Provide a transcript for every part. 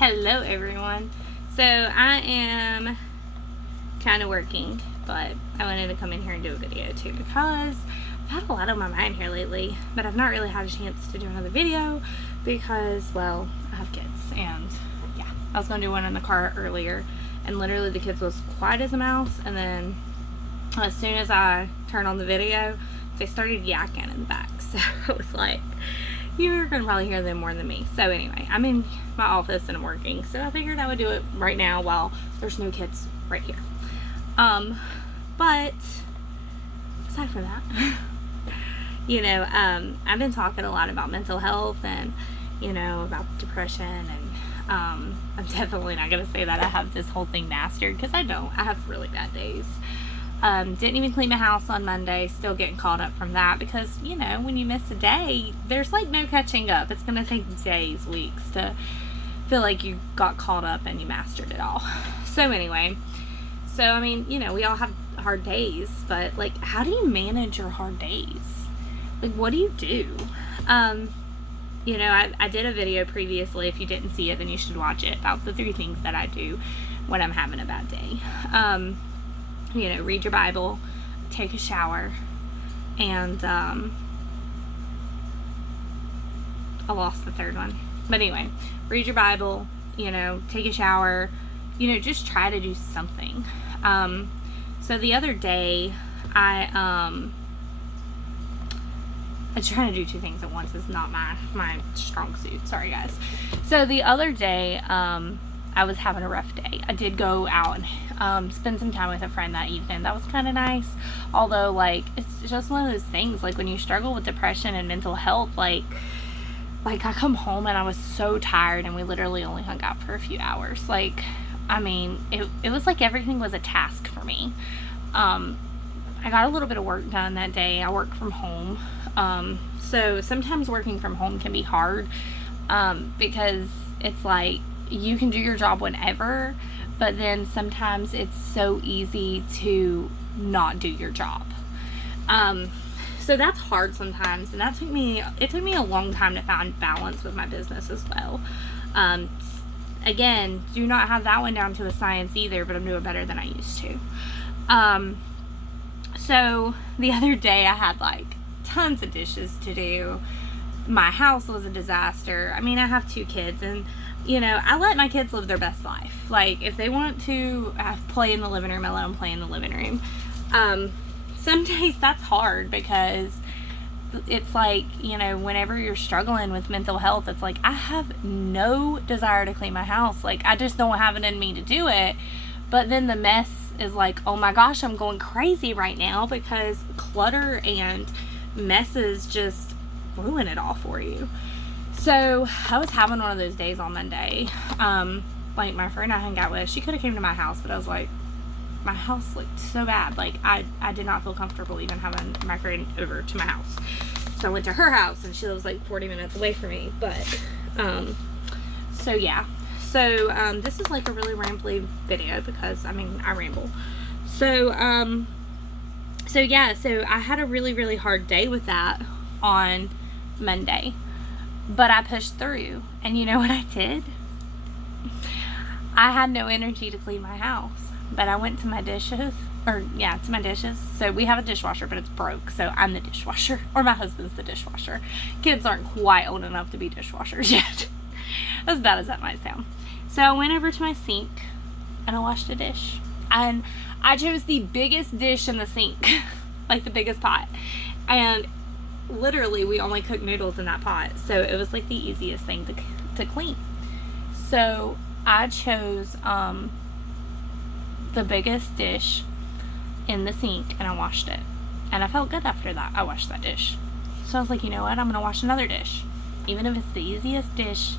Hello everyone. So I am kind of working, but I wanted to come in here and do a video too because I've had a lot on my mind here lately, but I've not really had a chance to do another video because, well, I have kids, and yeah, I was going to do one in the car earlier, and literally the kids was quiet as a mouse, and then as soon as I turned on the video, they started yakking in the back, so I was like, you're going to probably hear them more than me. So anyway, I'm in my office and I'm working, so I figured I would do it right now while there's no kids right here. But aside from that, I've been talking a lot about mental health and, about depression, and I'm definitely not going to say that I have this whole thing mastered, because I don't. I have really bad days. Didn't even clean my house on Monday, still getting caught up from that, because, when you miss a day, there's like no catching up. It's going to take days, weeks to feel like you got caught up and you mastered it all. So anyway, we all have hard days, but like, how do you manage your hard days? Like, what do you do? I did a video previously. If you didn't see it, then you should watch it, about the 3 things that I do when I'm having a bad day. Read your Bible, take a shower, and I lost the third one. But anyway, read your Bible, take a shower, just try to do something. So the other day, I trying to do 2 things at once is not my strong suit. Sorry, guys. So the other day, I was having a rough day. I did go out and spend some time with a friend that evening. That was kind of nice. Although, like, it's just one of those things, like, when you struggle with depression and mental health, like I come home and I was so tired, and we literally only hung out for a few hours. Like, it was like everything was a task for me. I got a little bit of work done that day. I work from home. So sometimes working from home can be hard, because it's like, you can do your job whenever, but then sometimes it's so easy to not do your job. So that's hard sometimes, and it took me a long time to find balance with my business as well. Again, do not have that one down to a science either, but I'm doing better than I used to. So the other day I had like tons of dishes to do. My house was a disaster. I have 2 kids, and I let my kids live their best life. Like, if they want to play in the living room, I let them play in the living room. Some days that's hard, because it's like, whenever you're struggling with mental health, it's like, I have no desire to clean my house. Like, I just don't have it in me to do it. But then the mess is like, oh my gosh, I'm going crazy right now, because clutter and messes just ruin it all for you. So I was having one of those days on Monday. Like, my friend I hung out with, she could have came to my house, but I was like, my house looked so bad. Like, I did not feel comfortable even having my friend over to my house. So I went to her house, and she lives like 40 minutes away from me. But so yeah. So this is like a really rambly video, because I ramble. So so I had a really, really hard day with that on Monday, but I pushed through. And you know what I did? I had no energy to clean my house, but I went to my dishes. So we have a dishwasher, but it's broke, so I'm the dishwasher, or my husband's the dishwasher. Kids aren't quite old enough to be dishwashers yet, as bad as that might sound. So I went over to my sink and I washed a dish, and I chose the biggest dish in the sink, like the biggest pot, and literally we only cooked noodles in that pot, so it was like the easiest thing to clean. So I chose the biggest dish in the sink, and I washed it, and I felt good after that. I washed that dish, so I was like, you know what, I'm gonna wash another dish, even if it's the easiest dish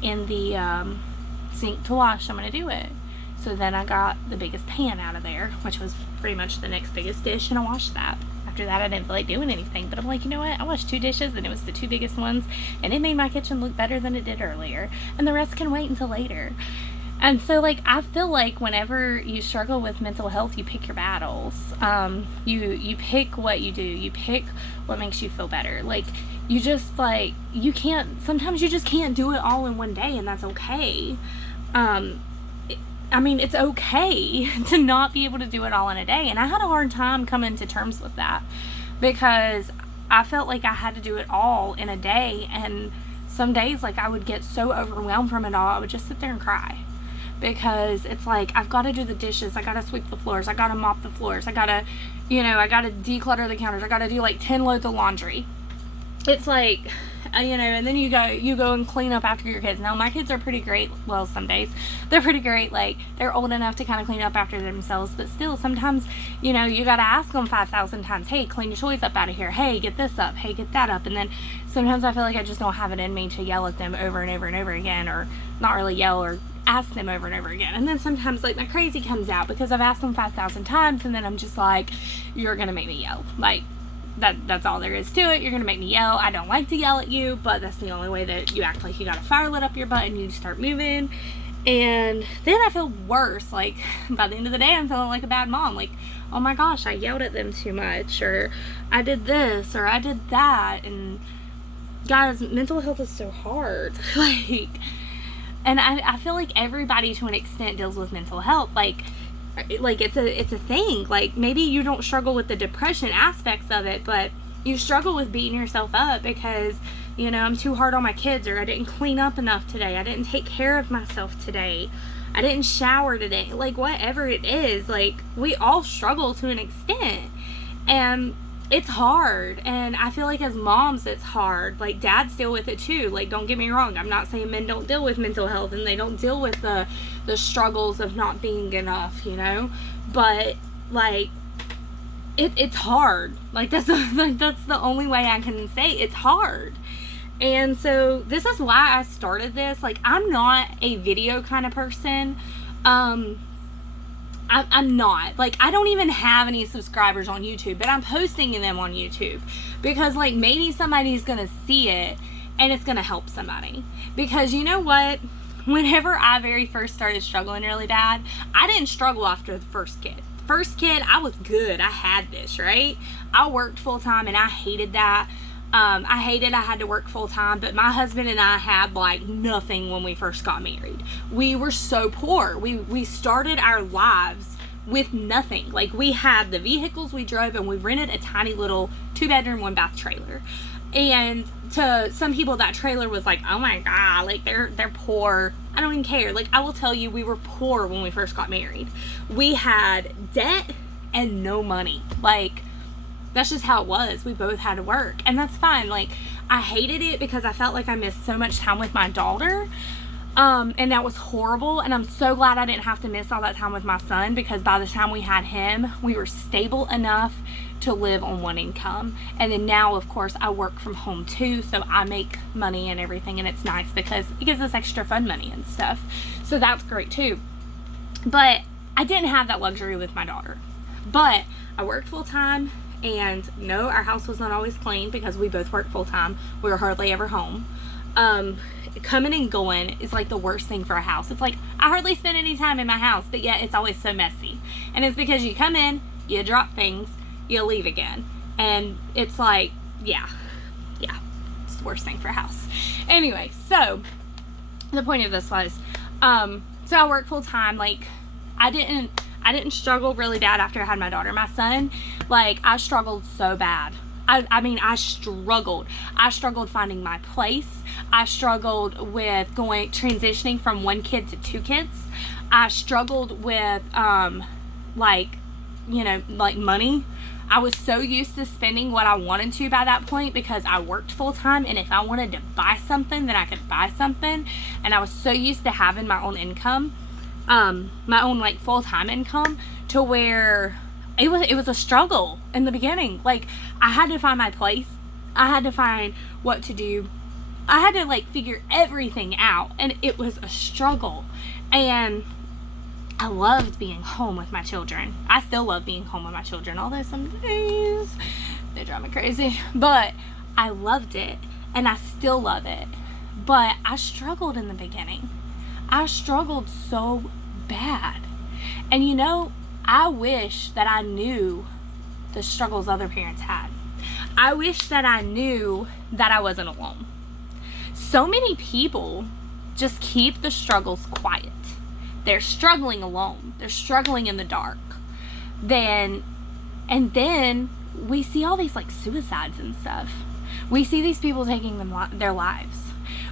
in the sink to wash. I'm gonna do it. So then I got the biggest pan out of there, which was pretty much the next biggest dish, and I washed that. After that, I didn't feel like doing anything, but I'm like, you know what, I washed 2 dishes, and it was the 2 biggest ones, and it made my kitchen look better than it did earlier, and the rest can wait until later. And so, like, I feel like whenever you struggle with mental health, you pick your battles. You pick what you do. You pick what makes you feel better. Like, you just like, you can't, sometimes you just can't do it all in one day, and that's okay. I mean, it's okay to not be able to do it all in a day. And I had a hard time coming to terms with that, because I felt like I had to do it all in a day. And some days, like, I would get so overwhelmed from it all, I would just sit there and cry. Because it's like, I've got to do the dishes, I got to sweep the floors, I got to mop the floors, I got to, I got to declutter the counters, I got to do like 10 loads of laundry. It's like, and then you go and clean up after your kids. Now, my kids are pretty great. Well, some days they're pretty great. Like, they're old enough to kind of clean up after themselves, but still, sometimes, you got to ask them 5,000 times, hey, clean your toys up out of here. Hey, get this up. Hey, get that up. And then sometimes I feel like I just don't have it in me to yell at them over and over and over again, or not really yell, or ask them over and over again. And then sometimes, like, my crazy comes out because I've asked them 5,000 times, and then I'm just like, you're going to make me yell. Like, that's all there is to it. You're gonna make me yell. I don't like to yell at you, but that's the only way that you act like you got a fire lit up your butt and you start moving. And then I feel worse. Like, by the end of the day, I'm feeling like a bad mom. Like, oh my gosh, I yelled at them too much, or I did this, or I did that. And guys, mental health is so hard. Like, and I feel like everybody to an extent deals with mental health. Like it's a thing. Like, maybe you don't struggle with the depression aspects of it, but you struggle with beating yourself up because, I'm too hard on my kids, or I didn't clean up enough today, I didn't take care of myself today, I didn't shower today. Like, whatever it is, like, we all struggle to an extent, and it's hard. And I feel like as moms, it's hard. Like, dads deal with it too. Like, don't get me wrong, I'm not saying men don't deal with mental health and they don't deal with the struggles of not being enough, but like, it's hard. Like, that's the only way I can say it's hard. And so this is why I started this. Like, I'm not a video kind of person. I'm not. Like, I don't even have any subscribers on YouTube, but I'm posting them on YouTube because, like, maybe somebody's gonna see it and it's gonna help somebody. Because you know what? Whenever I very first started struggling really bad, I didn't struggle after the first kid. First kid, I was good. I had this, right? I worked full time and I hated that. I hated I had to work full time, but my husband and I had like nothing when we first got married. We were so poor. We started our lives with nothing. Like, we had the vehicles we drove, and we rented a tiny little 2-bedroom, 1-bath trailer. And to some people, that trailer was like, oh my God, like, they're poor. I don't even care. Like, I will tell you, we were poor when we first got married. We had debt and no money. Like, that's just how it was. We both had to work, and that's fine. Like, I hated it because I felt like I missed so much time with my daughter. And that was horrible. And I'm so glad I didn't have to miss all that time with my son, because by the time we had him, we were stable enough to live on one income. And then now, of course, I work from home too, so I make money and everything, and it's nice because it gives us extra fun money and stuff. So that's great too. But I didn't have that luxury with my daughter. But I worked full time, and no, our house was not always clean because we both worked full time. We were hardly ever home. Coming and going is like the worst thing for a house. It's like, I hardly spend any time in my house, but yet it's always so messy. And it's because you come in, you drop things, you leave again. And it's like, yeah, it's the worst thing for a house. Anyway, so the point of this was, so I work full time. Like, I didn't struggle really bad after I had my daughter. My son, like, I struggled so bad. I mean, I struggled. I struggled finding my place. I struggled with transitioning from 1 kid to 2 kids. I struggled with, like, money. I was so used to spending what I wanted to by that point because I worked full time, and if I wanted to buy something, then I could buy something. And I was so used to having my own income, my own, like, full-time income, to where it was a struggle in the beginning. Like, I had to find my place. I had to find what to do. I had to, like, figure everything out, and it was a struggle. And I loved being home with my children. I still love being home with my children, although some days they drive me crazy. But I loved it, and I still love it. But I struggled in the beginning. I struggled so bad. And I wish that I knew the struggles other parents had. I wish that I knew that I wasn't alone. So many people just keep the struggles quiet. They're struggling alone. They're struggling in the dark. And then we see all these like suicides and stuff. We see these people taking their lives.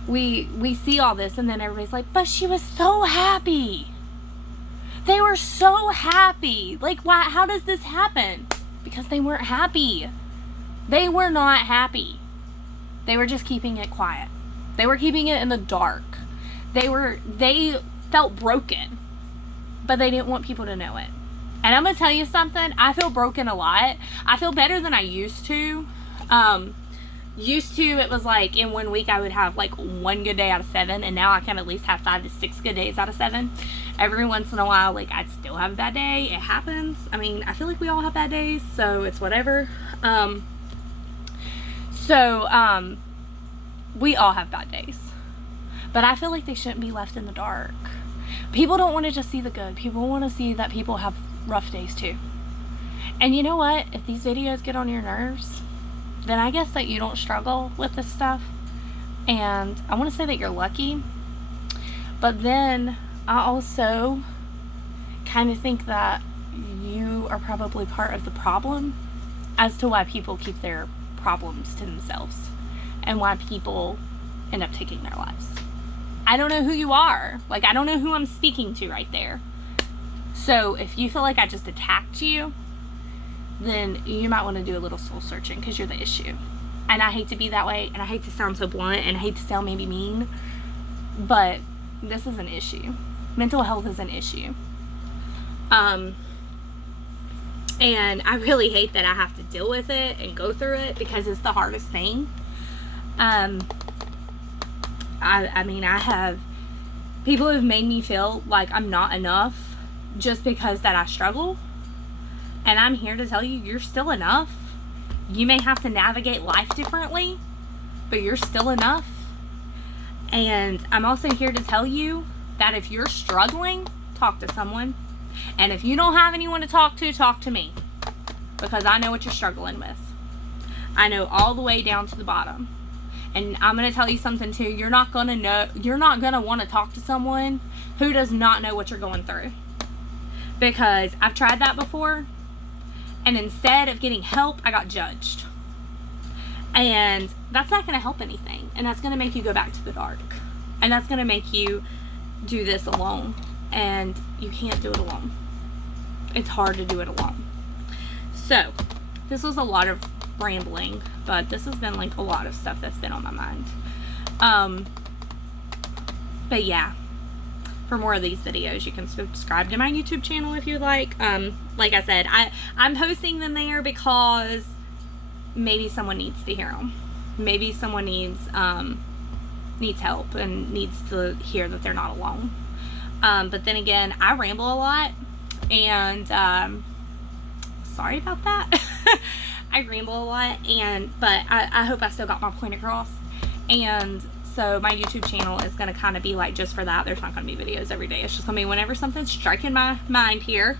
We see all this, and then everybody's like, but she was so happy. They were so happy. Like, why? How does this happen? Because they weren't happy. They were not happy. They were just keeping it quiet. They were keeping it in the dark. They felt broken, but they didn't want people to know it. And I'm gonna tell you something, I feel broken a lot. I feel better than I used to. It was like in 1 week I would have like 1 good day out of 7, and now I can at least have 5 to 6 good days out of 7. Every once in a while, like, I'd still have a bad day. It happens. I mean, I feel like we all have bad days, so it's whatever. We all have bad days. But I feel like they shouldn't be left in the dark. People don't want to just see the good. People want to see that people have rough days too. And you know what? If these videos get on your nerves, then I guess that you don't struggle with this stuff. And I want to say that you're lucky. But then I also kind of think that you are probably part of the problem as to why people keep their problems to themselves and why people end up taking their lives. I don't know who you are. Like, I don't know who I'm speaking to right there. So if you feel like I just attacked you, then you might want to do a little soul searching, because you're the issue. And I hate to be that way, and I hate to sound so blunt, and I hate to sound maybe mean, but this is an issue. Mental health is an issue. And I really hate that I have to deal with it and go through it, because it's the hardest thing. I mean, I have people who have made me feel like I'm not enough just because that I struggle. And I'm here to tell you, you're still enough. You may have to navigate life differently, but you're still enough. And I'm also here to tell you that if you're struggling, talk to someone. And if you don't have anyone to talk to me. Because I know what you're struggling with. I know all the way down to the bottom. And I'm going to tell you something too. You're not going to want to talk to someone who does not know what you're going through. Because I've tried that before. And instead of getting help, I got judged. And that's not going to help anything. And that's going to make you go back to the dark. And that's going to make you do this alone. And you can't do it alone. It's hard to do it alone. So, this was a lot of rambling. But this has been like a lot of stuff that's been on my mind. But yeah. For more of these videos, you can subscribe to my YouTube channel if you'd like. Like I said, I'm posting them there because maybe someone needs to hear them. Maybe someone needs help and needs to hear that they're not alone. But then again, I ramble a lot, and sorry about that. I ramble a lot, but I hope I still got my point across. And so my YouTube channel is going to kind of be like just for that. There's not going to be videos every day. It's just going to be whenever something's striking my mind here.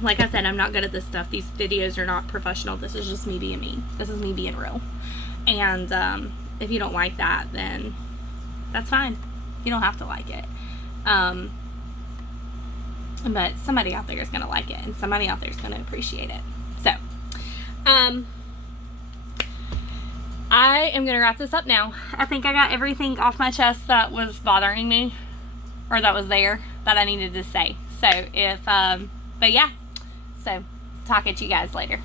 Like I said, I'm not good at this stuff. These videos are not professional. This is just me being me. This is me being real. And if you don't like that, then that's fine. You don't have to like it. But somebody out there is going to like it. And somebody out there is going to appreciate it. So, I am going to wrap this up now. I think I got everything off my chest that was bothering me, or that was there, that I needed to say. So, but yeah. So, talk at you guys later.